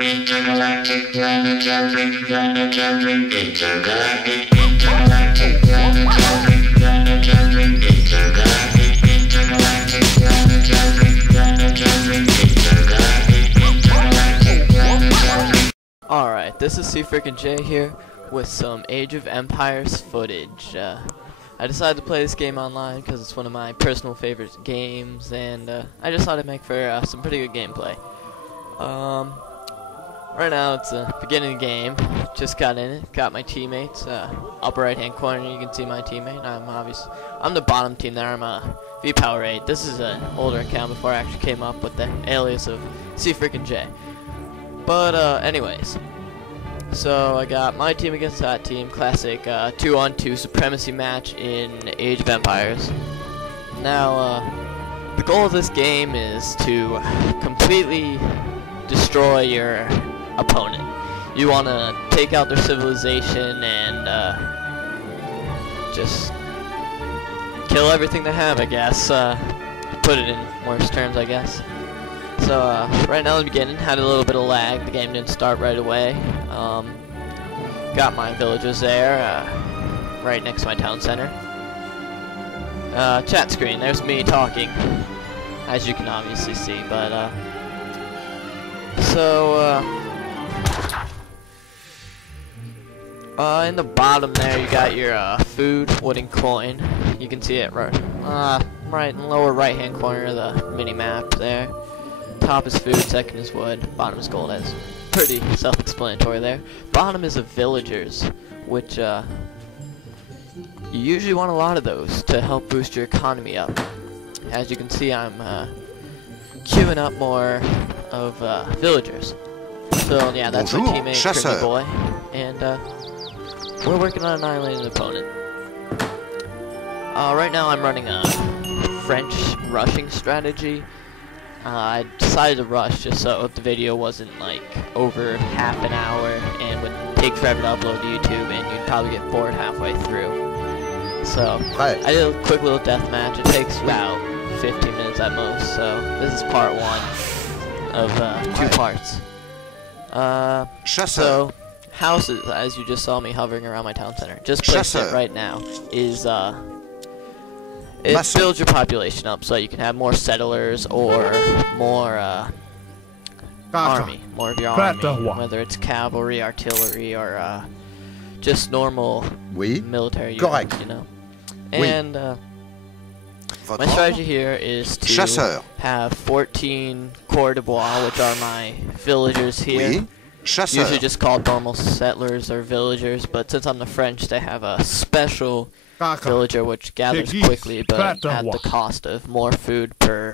Intergalactic planetary, intergalactic, intergalactic planetary, intergalactic, intergalactic planetary. Alright, this is friken J here with some Age of Empires footage. I decided to play this game online because it's one of my personal favorite games, and I just thought it'd make for some pretty good gameplay. Right now it's the beginning of the game. Just got in it, got my teammates. Upper right hand corner you can see my teammate. I'm the bottom team there. I'm a V-Power 8. This is an older account before I actually came up with the alias of friken J. But anyways, so I got my team against that team, classic 2-on-2 supremacy match in Age of Empires. Now the goal of this game is to completely destroy your opponent. You want to take out their civilization and just kill everything they have, I guess. Put it in worse terms, I guess. So right now in the beginning, had a little bit of lag. The game didn't start right away. Got my villagers there, right next to my town center. Chat screen, there's me talking, as you can obviously see. But in the bottom there, you got your food, wooden coin. You can see it right in the lower right-hand corner of the mini-map there. Top is food, second is wood, bottom is gold. That's pretty self-explanatory there. Bottom is of villagers, which you usually want a lot of those to help boost your economy up. As you can see, I'm queuing up more of villagers. So yeah, that's my teammate, Pretty Boy, and we're working on annihilating an opponent. Right now I'm running a French rushing strategy. I decided to rush just so the video wasn't like over half an hour and would take forever to upload to YouTube, and you'd probably get bored halfway through. So I did a quick little death match. It takes about 15 minutes at most. So this is part 1 of 2 parts. So houses, as you just saw me hovering around my town center, just placed it right now, is it builds your population up so you can have more settlers or more army, more of your army, whether it's cavalry, artillery, or just normal military units, you know. And my strategy here is to have 14 corps de bois, which are my villagers here. Usually just called normal settlers or villagers, but since I'm the French, they have a special villager which gathers quickly, but at the cost of more food per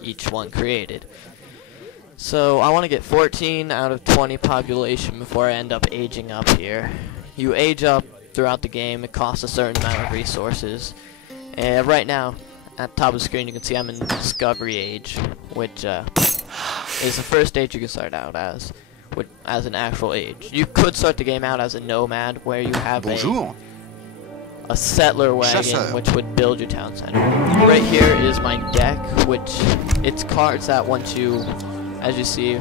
each one created. So I want to get 14 out of 20 population before I end up aging up here. You age up throughout the game. It costs a certain amount of resources. And right now, at the top of the screen, you can see I'm in Discovery Age, which is the first age you can start out as an actual age. You could start the game out as a nomad, where you have a settler wagon, which would build your town center. Right here is my deck, which it's cards that once you, as you see,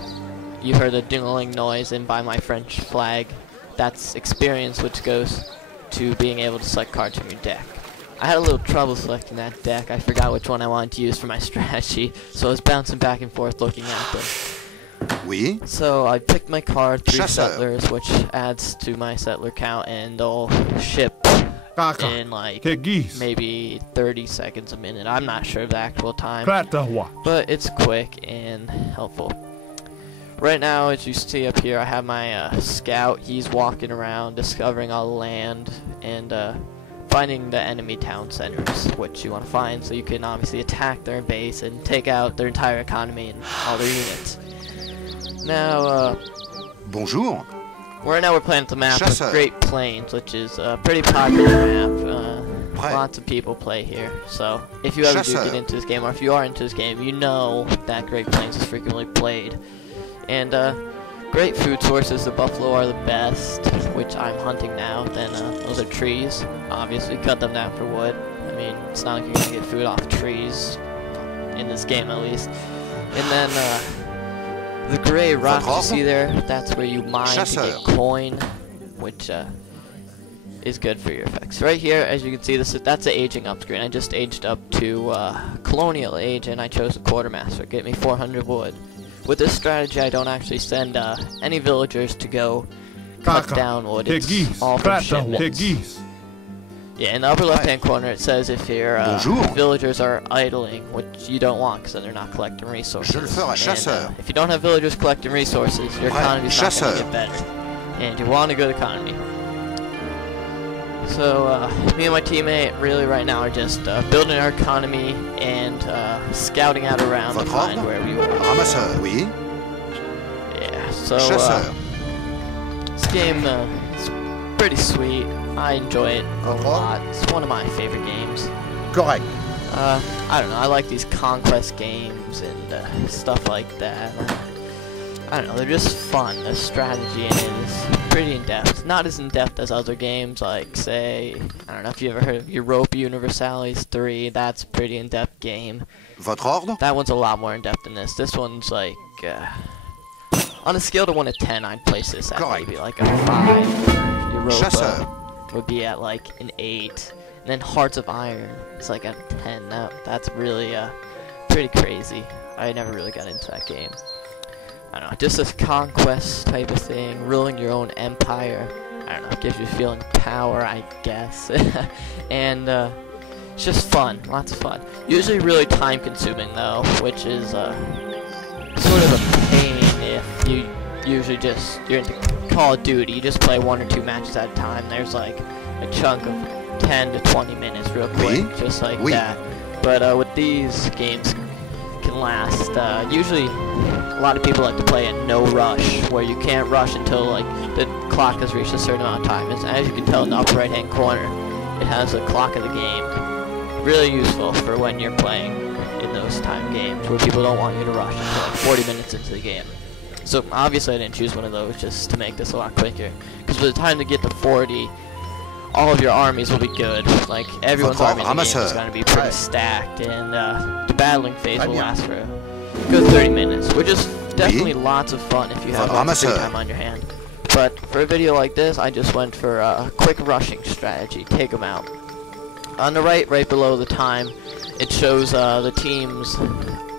you heard a ding-a-ling noise, and by my French flag, that's experience, which goes to being able to select cards from your deck. I had a little trouble selecting that deck. I forgot which one I wanted to use for my strategy, so I was bouncing back and forth looking at them. So I picked my card, 3 settlers, which adds to my settler count, and they'll ship in like maybe 30 seconds a minute. I'm not sure of the actual time, but it's quick and helpful. Right now, as you see up here, I have my scout. He's walking around discovering all the land and finding the enemy town centers, which you want to find so you can obviously attack their base and take out their entire economy and all their units. Now, Bonjour. Right now we're playing the map of Great Plains, which is a pretty popular map. Lots of people play here. So if you ever do get into this game, or if you are into this game, you know that Great Plains is frequently played. And great food sources. The buffalo are the best, which I'm hunting now. Then those are trees. Obviously, cut them down for wood. I mean, it's not like you're gonna get food off trees in this game, at least. And then The gray rocks you see there, that's where you mine to get coin, which is good for your effects. Right here, as you can see, that's the aging up screen. I just aged up to colonial age, and I chose a quartermaster. Get me 400 wood. With this strategy, I don't actually send any villagers to go cut down wood. It's all for shipments. Yeah, in the upper left-hand corner, it says if your villagers are idling, which you don't want, because then they're not collecting resources. And, if you don't have villagers collecting resources, your economy's not going to get better. And you want a good economy. So, me and my teammate, really right now, are just building our economy and scouting out around to find where we are. Yeah, so, this game is pretty sweet. I enjoy it a lot. It's one of my favorite games. Correct. I don't know. I like these conquest games and stuff like that. I don't know. They're just fun. The strategy in it is pretty in-depth. Not as in-depth as other games like, say, I don't know if you ever heard of Europa Universalis 3. That's a pretty in-depth game. That one's a lot more in-depth than this. This one's like, on a scale to 1 to 10, I'd place this at maybe like a 5. Europa would be at like an 8, and then Hearts of Iron is like at a 10. That's really pretty crazy. I never really got into that game. I don't know, just this conquest type of thing, ruling your own empire. I don't know, it gives you a feeling of power, I guess. And it's just fun, lots of fun. Usually really time consuming though, which is sort of a pain if you usually you're into Call of Duty, you just play 1 or 2 matches at a time. There's like a chunk of 10 to 20 minutes real quick, just like that. But with these games can last, usually a lot of people like to play in no rush, where you can't rush until like the clock has reached a certain amount of time. As you can tell in the upper right hand corner, it has a clock of the game. Really useful for when you're playing in those time games where people don't want you to rush until like 40 minutes into the game. So obviously I didn't choose one of those just to make this a lot quicker, because by the time to get to 40, all of your armies will be good. Like everyone's army in the game is going to be pretty stacked, and the battling phase will last for a good 30 minutes, which is definitely lots of fun if you have lots of free time on your hand. But for a video like this, I just went for a quick rushing strategy. Take them out. On the right below the time, it shows the team's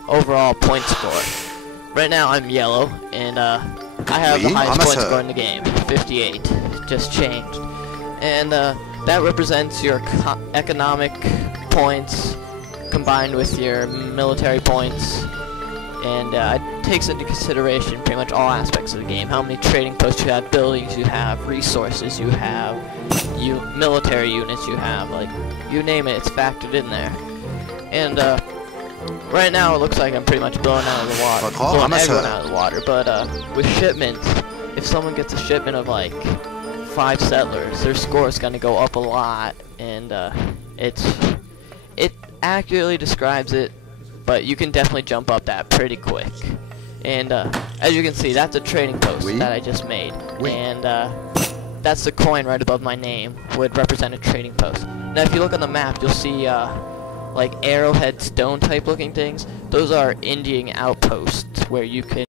overall point score. Right now I'm yellow, and I have the highest point score in the game, 58. Just changed. And that represents your economic points combined with your military points. And it takes into consideration pretty much all aspects of the game. How many trading posts you have, buildings you have, resources you have, military units you have. Like, you name it, it's factored in there. And right now it looks like I'm pretty much blowing out of the water. Blowing everyone out of the water. But with shipments, if someone gets a shipment of like 5 settlers, their score is going to go up a lot. And it accurately describes it, but you can definitely jump up that pretty quick. And as you can see, that's a trading post that I just made. And that's the coin right above my name, would represent a trading post. Now if you look on the map, you'll see like arrowhead stone type looking things. Those are Indian outposts where you can